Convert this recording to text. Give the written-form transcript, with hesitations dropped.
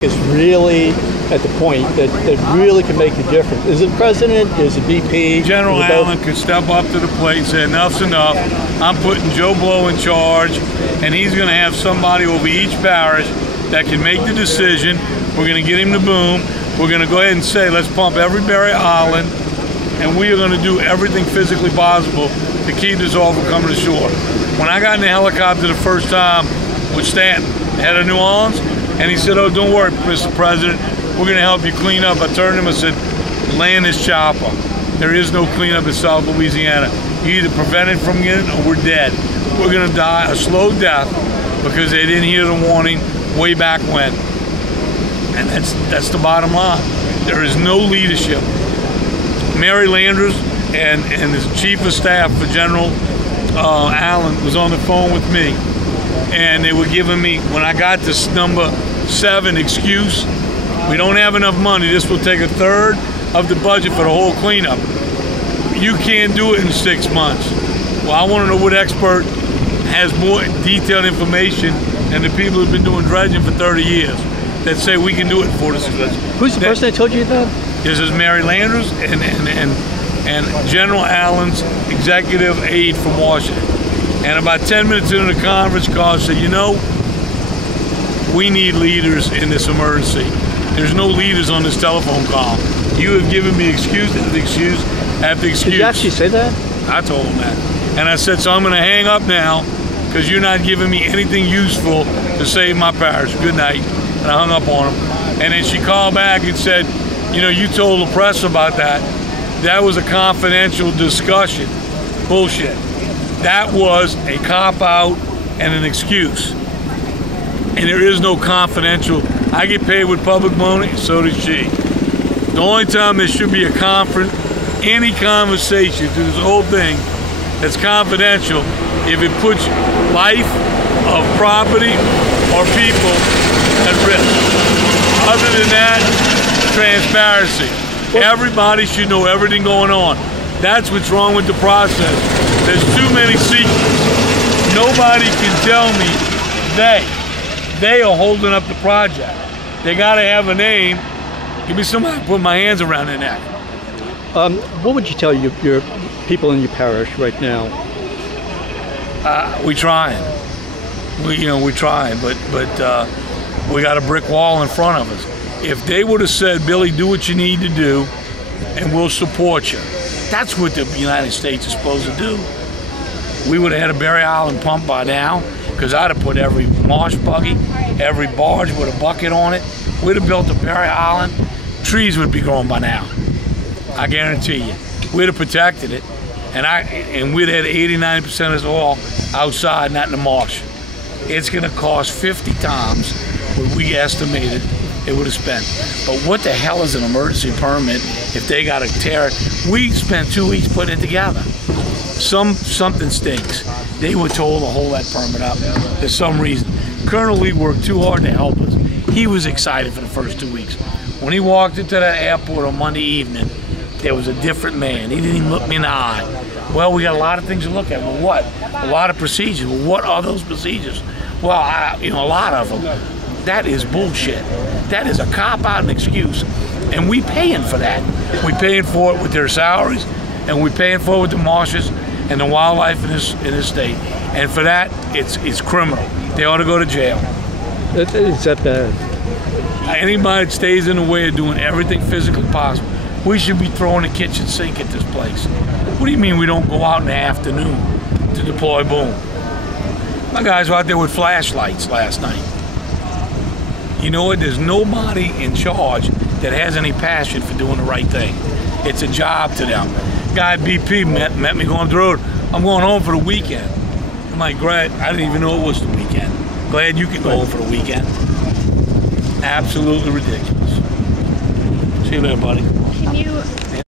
is really at the point that really can make the difference? Is it president? Is it VP? General Allen could step up to the plate and say, enough's enough. I'm putting Joe Blow in charge, and he's going to have somebody over each parish that can make the decision. We're going to get him the boom. We're going to go ahead and say, let's pump every Barry Island, and we are going to do everything physically possible to keep this all from coming to shore. When I got in the helicopter the first time with Stanton, head of New Orleans, and he said, oh, don't worry, Mr. President, we're going to help you clean up. I turned to him and said, land this chopper. There is no cleanup in South Louisiana. You either prevent it from getting or we're dead. We're going to die a slow death because they didn't hear the warning way back when. And that's the bottom line. There is no leadership. Mary Landers and the chief of staff for General Allen was on the phone with me, and they were giving me, when I got this number 7 excuse, we don't have enough money, this will take 1/3 of the budget for the whole cleanup. You can't do it in 6 months. Well, I want to know what expert has more detailed information than the people who've been doing dredging for 30 years that say we can do it in 4 to 6 months. Who's the person that told you that? This is Mary Landers and General Allen's executive aide from Washington. And about 10 minutes into the conference call, said, you know, we need leaders in this emergency. There's no leaders on this telephone call. You have given me excuse after excuse after excuse. Did you actually say that? I told him that. And I said, so I'm going to hang up now because you're not giving me anything useful to save my parish. Good night. And I hung up on him. And then she called back and said, you know, you told the press about that. That was a confidential discussion. Bullshit. That was a cop-out and an excuse. And there is no confidential. I get paid with public money, so does she. The only time there should be a conference, any conversation through this whole thing that's confidential, if it puts life of property or people at risk. Other than that, transparency. Everybody should know everything going on. That's what's wrong with the process. There's too many secrets. Nobody can tell me they are holding up the project. They gotta have a name. Give me somebody to put my hands around their neck. What would you tell your people in your parish right now? We're trying. We're trying, but we got a brick wall in front of us. If they would have said, Billy, do what you need to do, and we'll support you. That's what the United States is supposed to do. We would have had a Barry Island pump by now, because I'd have put every marsh buggy, every barge with a bucket on it. We'd have built a Barry Island. Trees would be growing by now. I guarantee you. We'd have protected it, and we'd have had 80–90% of this oil outside, not in the marsh. It's going to cost 50 times what we estimated it would have spent. But what the hell is an emergency permit if they got to tear it? We spent 2 weeks putting it together. Something stinks. They were told to hold that permit up for some reason. Colonel Lee worked too hard to help us. He was excited for the first 2 weeks. When he walked into that airport on Monday evening, there was a different man. He didn't even look me in the eye. Well, we got a lot of things to look at. Well, what? A lot of procedures. Well, what are those procedures? Well, a lot of them. That is bullshit. That is a cop-out and excuse. And we paying for that. We paying for it with their salaries, and we paying for it with the marshes and the wildlife in this state. And for that, it's criminal. They ought to go to jail. It's that bad. Anybody that stays in the way of doing everything physically possible, we should be throwing a kitchen sink at this place. What do you mean we don't go out in the afternoon to deploy boom? My guys were out there with flashlights last night. You know what? There's nobody in charge that has any passion for doing the right thing. It's a job to them. Guy at BP met me going through the road. I'm going home for the weekend. I'm like, Greg, I didn't even know it was the weekend. Glad you could go home for the weekend. Absolutely ridiculous. See you later, buddy. Can you